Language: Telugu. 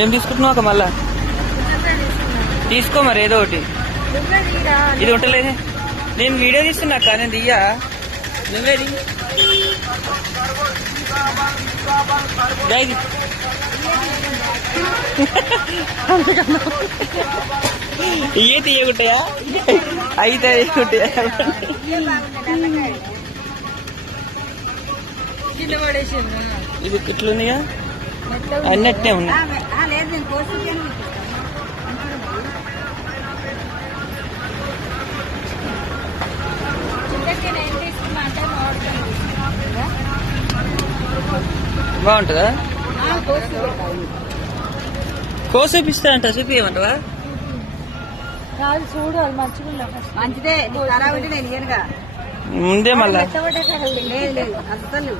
ఏం తీసుకుంటున్నావు అక్క మళ్ళా? తీసుకో మరి ఏదో ఒకటి. ఇది ఉంటలేదే, నేను వీడియో తీస్తున్నా అక్క, నేను దియ్యా, నువ్వేది ఇయే తీయకుంటాయా? అయితే తీయకుంటాయా? ఇది ఇట్లున్నాయా? అన్నట్టే ఉన్నాయి. బాగుంటుందా? కోసి చూపిస్తానంట, చూపించమంటావా? చూడు మంచిదే. ముందే మళ్ళా అస్సలు